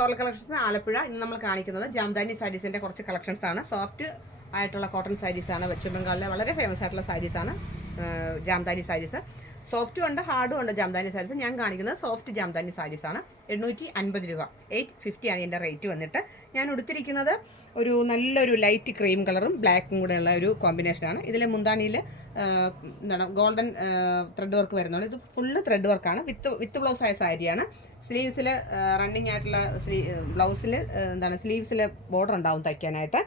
Floral collections Alappuzha. ഇന്ന് നമ്മൾ കാണിക്കുന്നത് ജാംദാനി സാരീസിൻ്റെ കുറച്ച് കളക്ഷൻസ് ആണ്. സോഫ്റ്റ് ആയിട്ടുള്ള കോട്ടൺ സാരീസാണ്. വെസ്റ്റ് ബംഗാളിലെ വളരെ ഫേമസ് ആയിട്ടുള്ള സാരീസാണ് ജാംദാനി സാരീസ്. സോഫ്റ്റും ഉണ്ട് ഹാർഡും ഉണ്ട് ജാംദാനി സാരീസ്. ഞാൻ കാണിക്കുന്നത് സോഫ്റ്റ് ജാംദാനി സാരീസാണ്. 850 രൂപ, 850 ആണ് ഇതിൻ്റെ റേറ്റ് വന്നിട്ട്. ഞാൻ ഉടുത്തിരിക്കുന്നത് ഒരു നല്ലൊരു ലൈറ്റ് ക്രീം കളറും ബ്ലാക്കും കൂടെ ഉള്ള ഒരു കോമ്പിനേഷനാണ്. ഇതിൽ മുന്താണിയിൽ എന്താണ് ഗോൾഡൻ ത്രെഡ് വർക്ക് വരുന്നുണ്ട്. ഇത് ഫുള്ള് ത്രെഡ് വർക്കാണ്. വിത്ത് ബ്ലൗസ് ആയ സാരിയാണ്. സ്ലീവ്സിൽ റണ്ണിങ് ആയിട്ടുള്ള ബ്ലൗസിൽ എന്താണ് സ്ലീവ്സിൽ ബോർഡർ ഉണ്ടാവും തയ്ക്കാനായിട്ട്.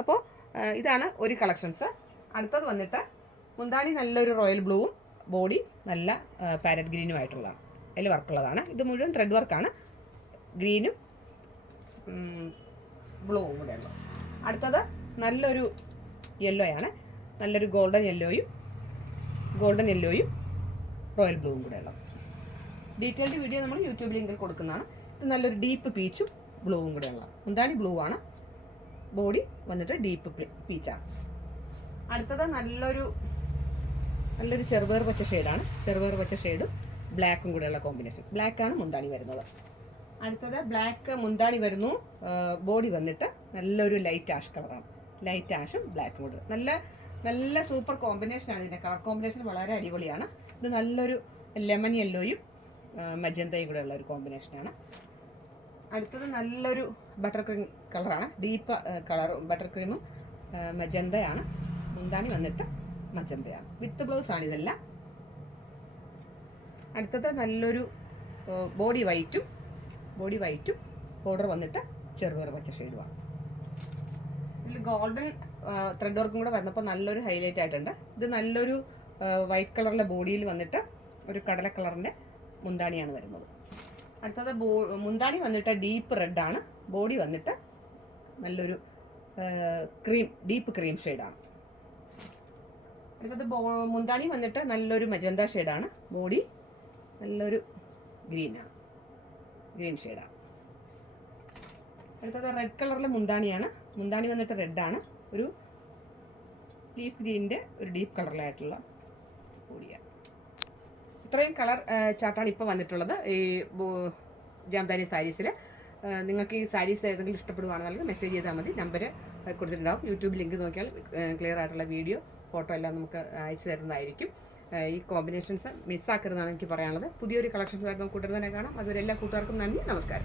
അപ്പോൾ ഇതാണ് ഒരു കളക്ഷൻസ്. അടുത്തത് വന്നിട്ട് മുന്താണി നല്ലൊരു റോയൽ ബ്ലൂവും ബോഡി നല്ല പാരറ്റ് ഗ്രീനും ആയിട്ടുള്ളതാണ്. അതിൽ വർക്കുള്ളതാണ്. ഇത് മുഴുവൻ ത്രെഡ് വർക്കാണ്. ഗ്രീനും ബ്ലൂവും കൂടെ ഉള്ളത്. അടുത്തത് നല്ലൊരു യെല്ലോയാണ്. നല്ലൊരു ഗോൾഡൻ യെല്ലോയും റോയൽ ബ്ലൂവും കൂടെ ഉള്ളത്. ഡീറ്റെയിൽഡ് വീഡിയോ നമ്മൾ യൂട്യൂബ് ലിങ്കിൽ കൊടുക്കുന്നതാണ്. ഇത് നല്ലൊരു ഡീപ്പ് പീച്ചും ബ്ലൂവും കൂടെ ഉള്ളത്. മുന്താണി ബ്ലൂ ആണ്, ബോഡി വന്നിട്ട് ഡീപ്പ് പീച്ചാണ്. അടുത്തത് നല്ലൊരു ചെറുപയർ പച്ച ഷെയ്ഡാണ്. ചെറുപയർ പച്ച ഷെയ്ഡും ബ്ലാക്കും കൂടെയുള്ള കോമ്പിനേഷൻ. ബ്ലാക്കാണ് മുന്താണി വരുന്നത്. അടുത്തത് ബ്ലാക്ക് മുന്താണി വരുന്നു. ബോഡി വന്നിട്ട് നല്ലൊരു ലൈറ്റ് ആഷ് കളറാണ്. ലൈറ്റ് ആഷും ബ്ലാക്കും കൂടെ നല്ല സൂപ്പർ കോമ്പിനേഷനാണ്. ഇതിൻ്റെ കളർ കോമ്പിനേഷൻ വളരെ അടിപൊളിയാണ്. ഇത് നല്ലൊരു ലെമൺ യെല്ലോയും മജന്തയും കൂടെ ഉള്ള ഒരു കോമ്പിനേഷനാണ്. അടുത്തത് നല്ലൊരു ബട്ടർ ക്രീം കളറാണ്. ഡീപ്പ് കളർ ബട്ടർ ക്രീമും മജന്തയാണ്. മുന്താണി വന്നിട്ട് മജന്തയാണ്. വിത്ത് ബ്ലൗസ് ആണ് ഇതെല്ലാം. അടുത്തത് നല്ലൊരു ബോഡി വൈറ്റും ബോർഡർ വന്നിട്ട് ചെറുപയർ പച്ച ഷെയ്ഡുമാണ്. ഇതിൽ ഗോൾഡൻ ത്രെഡ് വർക്കും കൂടെ വന്നപ്പോൾ നല്ലൊരു ഹൈലൈറ്റ് ആയിട്ടുണ്ട്. ഇത് നല്ലൊരു വൈറ്റ് കളറിലെ ബോഡിയിൽ വന്നിട്ട് ഒരു കടല കളറിൻ്റെ മുന്താണിയാണ് വരുന്നത്. അടുത്തത് മുന്താണി വന്നിട്ട് ഡീപ്പ് റെഡാണ്. ബോഡി വന്നിട്ട് നല്ലൊരു ഡീപ്പ് ക്രീം ഷെയ്ഡാണ്. അടുത്തത് മുന്താണി വന്നിട്ട് നല്ലൊരു മജന്ത ഷെയ്ഡാണ്. ബോഡി നല്ലൊരു ഗ്രീൻ ഷെയ്ഡാണ്. അടുത്തത് റെഡ് കളറിലെ മുന്താണിയാണ്. മുന്താണി വന്നിട്ട് റെഡാണ്. ഒരു ലീഫ് ഗ്രീനിൻ്റെ ഒരു ഡീപ്പ് കളറിലായിട്ടുള്ള ബോഡിയാണ്. ഇത്രയും കളർ ചാർട്ടാണ് ഇപ്പോൾ വന്നിട്ടുള്ളത് ഈ ജാംദാനി സാരീസിൽ. നിങ്ങൾക്ക് ഈ സാരീസ് ഏതെങ്കിലും ഇഷ്ടപ്പെടുവാണെന്നുണ്ടെങ്കിൽ മെസ്സേജ് ചെയ്താൽ മതി. നമ്പർ കൊടുത്തിട്ടുണ്ടാവും. യൂട്യൂബ് ലിങ്ക് നോക്കിയാൽ ക്ലിയർ ആയിട്ടുള്ള വീഡിയോ ഫോട്ടോ എല്ലാം നമുക്ക് അയച്ചു തരുന്നതായിരിക്കും. ഈ കോമ്പിനേഷൻസ് മിസ്സാക്കരുതെന്നാണ് എനിക്ക് പറയാനുള്ളത്. പുതിയൊരു കളക്ഷൻസ് ആയിട്ട് നമുക്ക് കൂട്ടുകാരെ കാണാം. അതുവരെ എല്ലാ കൂട്ടുകാർക്കും നന്ദി, നമസ്കാരം.